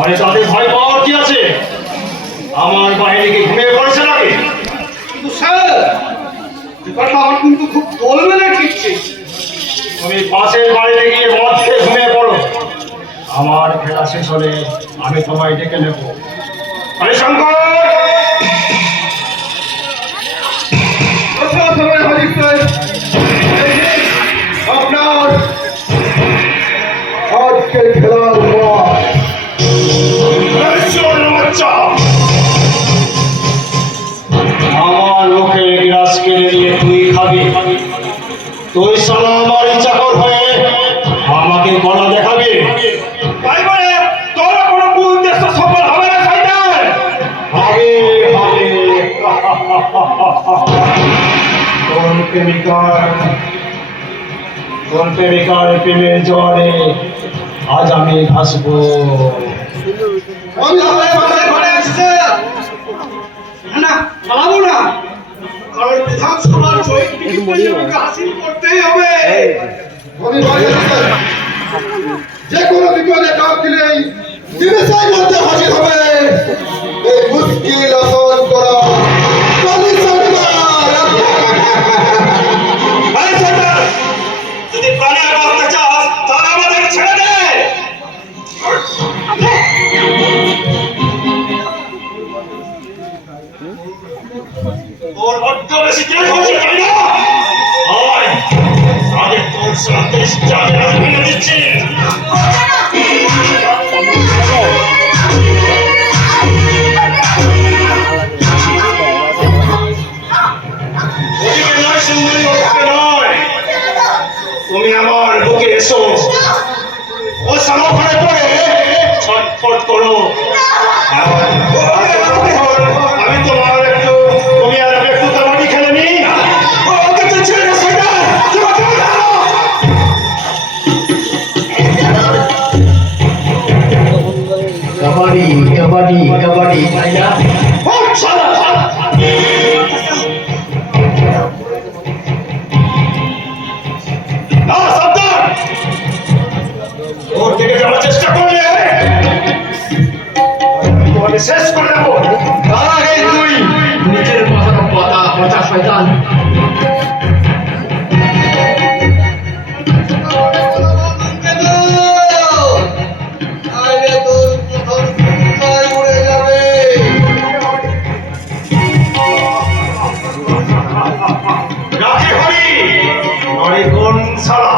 আরে তাতে ভয় পাওয়ার কি আছে? আমার বাহিনীকে ঘুমিয়ে পড়েছে নাকি? কিন্তু স্যার, কথা আমার কিন্তু খুব তোলমেলে ঠিকছে। তুমি পাশের বাড়িতে গিয়ে মদ খেয়ে ঘুমিয়ে পড়ো। আমার খেলা শেষ হলে আমি তোমায় ডেকে নেব। আরে শঙ্কর, আপনার আজকে খেলার আমার মুখে গ্রাস কেড়ে দিয়ে তুই খাবি? তুই সালা আমার চাকর হয়ে আমাকে গলা দেখাবি? তাই বলে তোর কোনো উদ্দেশ্য সফল হবে না শয়তান? হবে হবে। তোর প্রেমিকার প্রেমের জলে আজ আমি ভাসবো। না পালাবো না, কারণ বিধানসভার হাসিল করতেই হবে। যে কোনো বিপদে ডাক দিলেই দিনেশাই মধ্যে হাজির হবে। এই মুশকিল আসান করা যদি প্রাণের বাঁচতে চাস তাহলে আমাদের ছেড়ে দে। তোর বড্ড বেশি তেজ হচ্ছে তাই না? আয় আগে তোর সাথে জানে আমি ভেঙে দিচ্ছি। ওদিকে নয় সুন্দরী, ওদিকে নয়, তুমি আমার বুকে এসো। ও সামনে পড়ে ছটফট করো। আমি তোমার একটু, তুমি আর একটু কাবাডি খেলে নি। ওকে তো ছেড়ে দে শয়তান, তোমাকে দাও। কাবাডি কাবাডি কাবাডি ভাইয়া ও শালা না সাবধান। ওর দিকে যাওয়ার চেষ্টা করলে তোমাকে শেষ করে দেবো। তার আগে তুই নিজের মাথার পাতা পচা শয়তান। রাখে হরি নরে কোন শালা,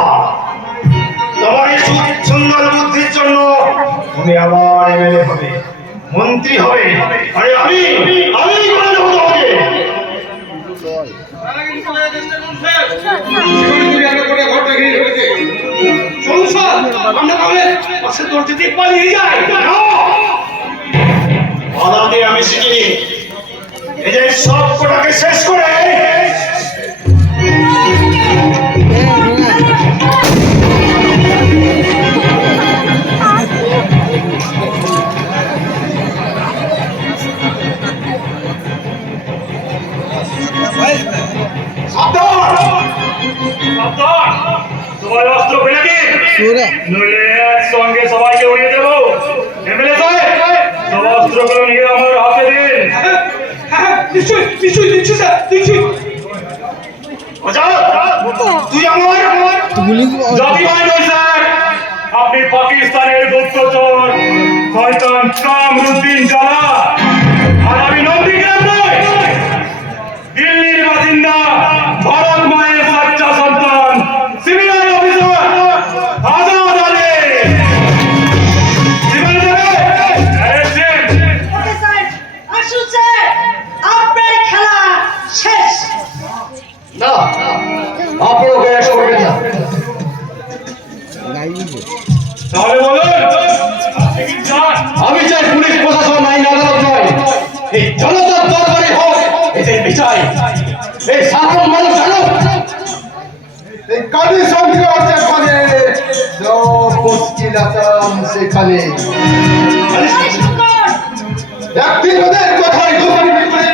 তোমার এই সুন্দর বুদ্ধির জন্য তুমি আবার এমএলএ হবে, মন্ত্রী হবে। আরে আমি করে দেবো তোমাকে। পালাতে আমি শিখিনি, এই যে সব কটাকে শেষ করে তোমার অস্ত্র ফেলে দিন, নইলে একসঙ্গে সবাইকে উড়িয়ে দেবো। এমএলএ সাহেব, সব অস্ত্রগুলো নিয়ে আমার হাতে দিন। নিশ্চয়ই দিচ্ছি স্যার, দিচ্ছি। তুই আমার জাতি ভাই নয় স্যার, আপনি পাকিস্তানের গুপ্তচর শয়তান কামরুদ্দিন জালা। আর আমি নন্দীগ্রাম নয়, দিল্লির বাসিন্দা, ভারত মায়ের সাচ্চা সন্তান, সিবিআই অফিসার আজাদ আলী। না আপনারা গ্যাস করবেন না। তাহলে বলুন আপনি কি চান? আমি চাই পুলিশ প্রশাসন আইন আদালত নয়, এই জনতার দরবারে হোক এদের বিচার। এই সাধারণ মানুষ জানো এই কাজে সংগ্রাম যেখানে সব মুশকিল আসান সেখানে। একদিন ওদের কথায় দুশ্মনী করে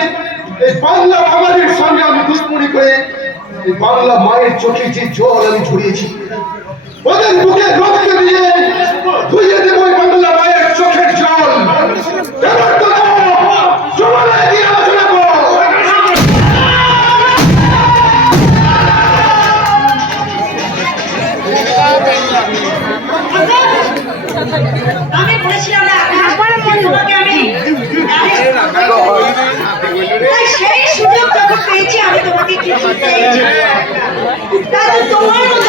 এই বাংলা বাঙালির সঙ্গে আমি দুশ্মনী করে এই বাংলা মায়ের চোখে যে জল আমি ঝরিয়েছি, ওদের বুকে রক্ত দিয়ে ধুইয়ে দেবো বাংলা মায়ের চোখের জল। আমি বলেছিলাম না তোমাকে আমি তাই সেই সুযোগ যখন পেয়েছি আমি তোমাকে কিছু পেয়েছি তাই তোমার